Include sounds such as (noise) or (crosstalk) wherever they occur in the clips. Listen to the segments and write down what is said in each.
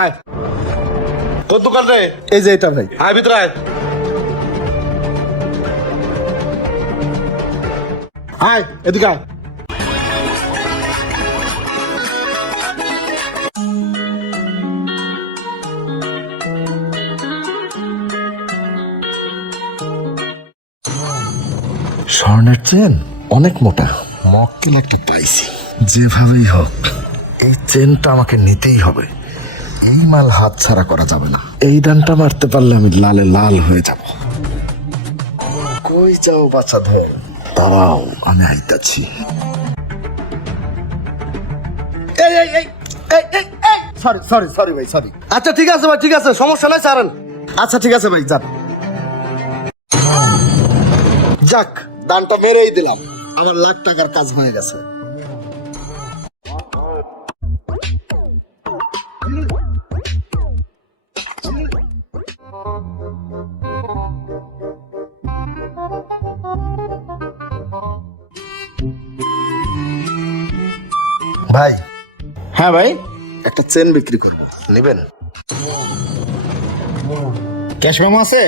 আয়। কোন দোকান রে? এই যে এটা ভাই। আয় ভিতরে আয়। আয় এদিকে আয়। স্বর্ণের চেন অনেক মোটা। মক্কেল একটা পাইছি। যেভাবেই হোক এই চেনটা আমাকে নিতেই হবে। এই মাল হাত ছাড়া করা যাবে না। এই ডানটা মারতে পারলে আমি লালে লাল হয়ে যাব। কই যাও বাচ্চা ধর। দাঁড়াও, আমি আইতাছি। সরি সরি সরি ভাই সরি আচ্ছা ঠিক আছে ভাই, ঠিক আছে, সমস্যা নাই, ছাড়েন। আচ্ছা ঠিক আছে ভাই, যান। যাক, দানটা মেরেই দিলাম। আমার লাখ টাকার কাজ হয়ে গেছে। ভাই। হ্যাঁ ভাই। একটা চেন বিক্রি করব নেবেন? ক্যাশ মেমো আছে?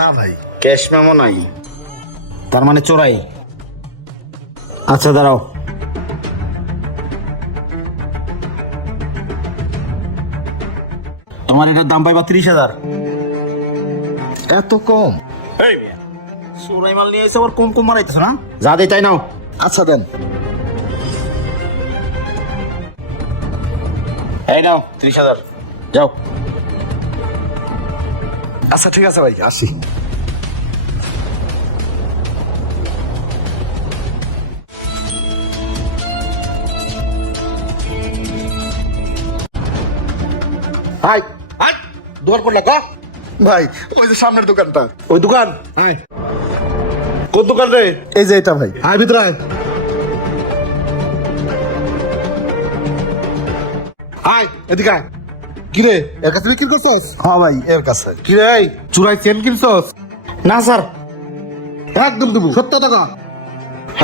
না ভাই। ক্যাশ মেমো নাই। তার মানে চোরাই। আচ্ছা দাঁড়াও। তোমার এটার দাম পাইবা ত্রিশ হাজার। এত কম? চোরাই মাল নিয়ে এসে আবার কম কম মারাইতেছ না? যা দে তাই নাও। আচ্ছা দেন। এই নাও। ত্রিশ হাজার। যাও। আচ্ছা ঠিক আছে ভাই আসি। আয় আয় দোকান করলা কা? ভাই ওই যে সামনের দোকানটা। ওই দোকান? আয় কোন দোকান রে? এই যে এটা ভাই। আয় ভিতরে আয় এদিকে আয়। কি রে এর কাছে বিক্রি করছস? হ্যাঁ ভাই। এর কাছে। কি রে এই চুরাই চেন কিনছস? না স্যার। একদম দেবো। সত্য টাকা।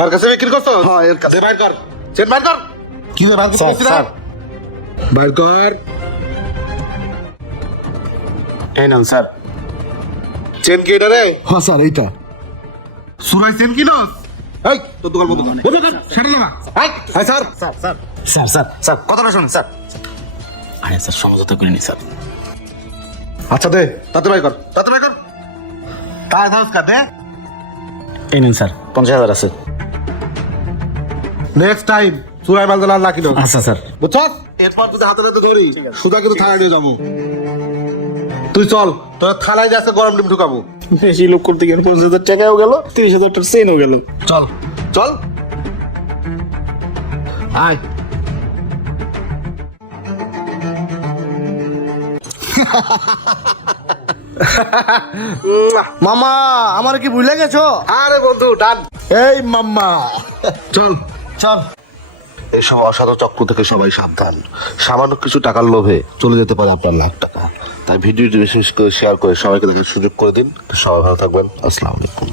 এর কাছে বিক্রি করছস? হ্যাঁ, এর কাছে। বাইর কর। চেন বাইর কর। কি রে বাইর করছিস স্যার। বাইর কর। এই নাও স্যার। চেন কি এটা রে? হ্যাঁ স্যার এইটা। চুরাই চেন কিনস এই তোর দোকান বন্ধ। কর বন্ধ কর স্যার। স্যার কথাটা শুনুন স্যার। আরে স্যার সমঝোতা করে নি স্যার। আচ্ছা দে তাতে বাই কর তাতে বাই কর। তাই ধাস কা দে। এই নিন স্যার পঞ্চাশ হাজার আছে। নেক্সট টাইম চুরাই মাল দিলাম না কিনো আচ্ছা স্যার। বুঝছস? এরপর যদি হাতে হাতে ধরি সুদা কিন্তু থানায় নিয়ে যাব। তুই চল তোর থানায় যাচ্ছে গরম ডিম ঢুকাবো। বেশি লোক করতে গেলে পঞ্চাশ হাজার টাকাও গেল তিরিশ হাজার টাকার চেনও গেল। চল। চল। আয়। (laughs) মামা আমার কি ভুলে গেছো? আরে বন্ধু ডান। এই মাম্মা। চল। চল। এসব অসাধু চক্র থেকে সবাই সাবধান। সামান্য কিছু টাকার লোভে চলে যেতে পারে আপনার লাখ টাকা। তাই ভিডিওটি বেশি বেশি করে শেয়ার করে সবাইকে দেখার সুযোগ করে দিন। সবাই ভালো থাকবেন। আসসালামু আলাইকুম।